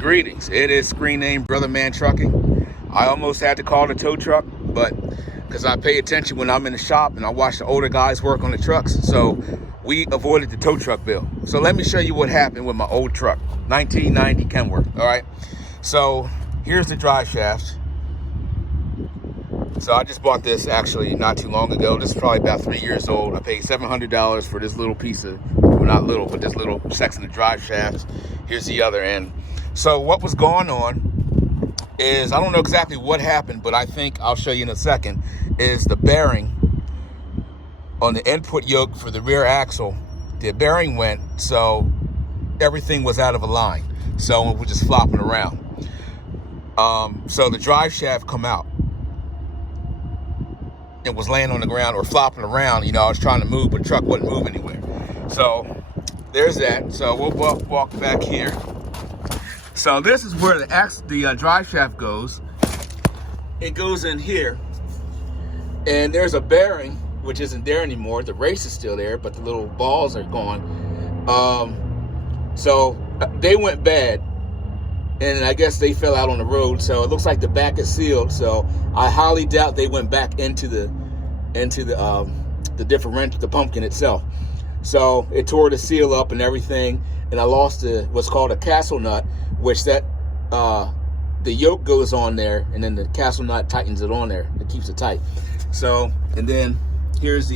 Greetings. It is screen name Brother Man Trucking. I almost had to call the tow truck, but because I pay attention when I'm in the shop and I watch the older guys work on the trucks, so we avoided the tow truck bill. So let me show you what happened with my old truck, 1990 Kenworth. All right. So here's the drive shaft. So I just bought this actually not too long ago. This is probably about 3 years old. I paid $700 for this little piece of, well, not little, but this little section of drive shaft. Here's the other end. So what was going on is, I don't know exactly what happened, but I think I'll show you in a second, is the bearing on the input yoke for the rear axle, the bearing went, so everything was out of line. So it was just flopping around. So the drive shaft come out. It was laying on the ground or flopping around. You know, I was trying to move, but the truck wouldn't move anywhere. So there's that. So we'll walk back here. So this is where the drive shaft goes. It goes in here, and there's a bearing which isn't there anymore. The race is still there, but the little balls are gone. So they went bad, and I guess they fell out on the road. So it looks like the back is sealed. So I highly doubt they went back into the differential, the pumpkin itself. So it tore the seal up and everything, and I lost what's called a castle nut, which the yoke goes on there, and then the castle nut tightens it on there. It keeps it tight. So, and then here's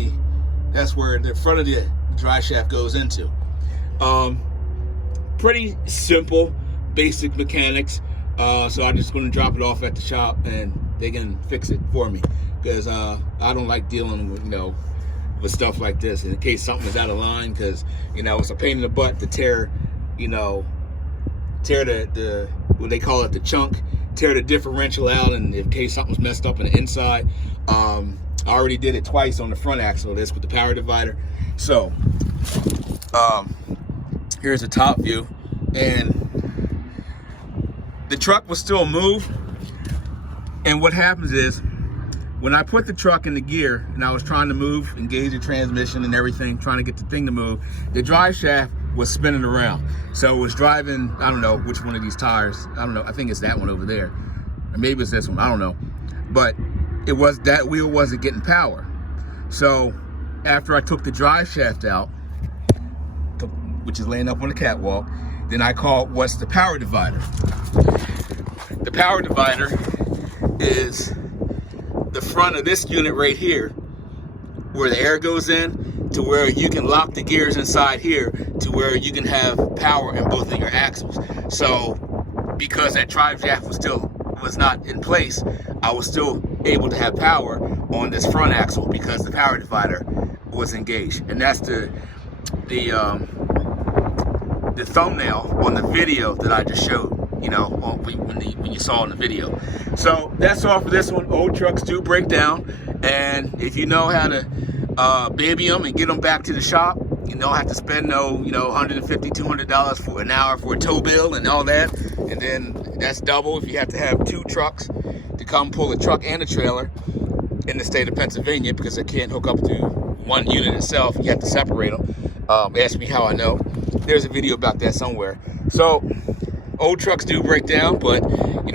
that's where the front of the drive shaft goes into. Pretty simple, basic mechanics. So I'm just going to drop it off at the shop, and they can fix it for me, because I don't like dealing with, with stuff like this in case something is out of line, because it's a pain in the butt to tear the what they call it, the chunk, tear the differential out, and in case something's messed up in the inside. I already did it twice on the front axle of this with the power divider. So here's the top view, and the truck will still move. And what happens is, when I put the truck in the gear and I was trying to move, engage the transmission and everything, trying to get the thing to move, the drive shaft was spinning around. So it was driving, I don't know which one of these tires. I don't know. I think it's that one over there. Or maybe it's this one. I don't know. But that wheel wasn't getting power. So after I took the drive shaft out, which is laying up on the catwalk, then I called what's the power divider. The power divider is the front of this unit right here, where the air goes in, to where you can lock the gears inside here, to where you can have power in both of your axles. So because that drive shaft was not in place, I was still able to have power on this front axle because the power divider was engaged. And that's the thumbnail on the video that I just showed, when you saw in the video. So that's all for this one. Old trucks do break down, and if you know how to baby them and get them back to the shop, you don't have to spend $150, $200 for an hour for a tow bill and all that. And then that's double if you have to have two trucks to come pull a truck and a trailer in the state of Pennsylvania, because they can't hook up to one unit itself. You have to separate them. Ask me how I know. There's a video about that somewhere. So old trucks do break down, but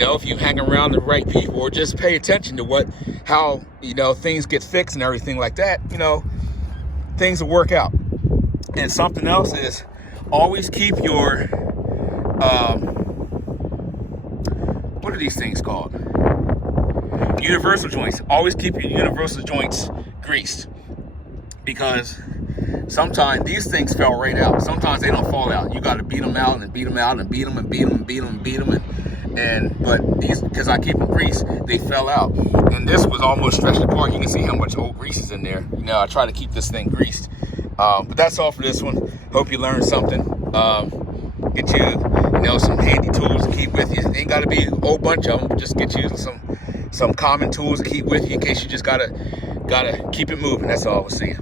if you hang around the right people or just pay attention to how things get fixed and everything like that, things will work out. And something else is, always keep your what are these things called? Universal joints. Always keep your universal joints greased, because sometimes these things fell right out. Sometimes they don't fall out. You got to beat them out and beat them out and beat them and beat them and beat them and beat them. But these, because I keep them greased, they fell out. And this was almost stretched apart. You can see how much old grease is in there. I try to keep this thing greased. But that's all for this one. Hope you learned something. Get you, some handy tools to keep with you. It ain't got to be a whole bunch of them, but just get you some common tools to keep with you in case you just gotta keep it moving. That's all. We'll see you.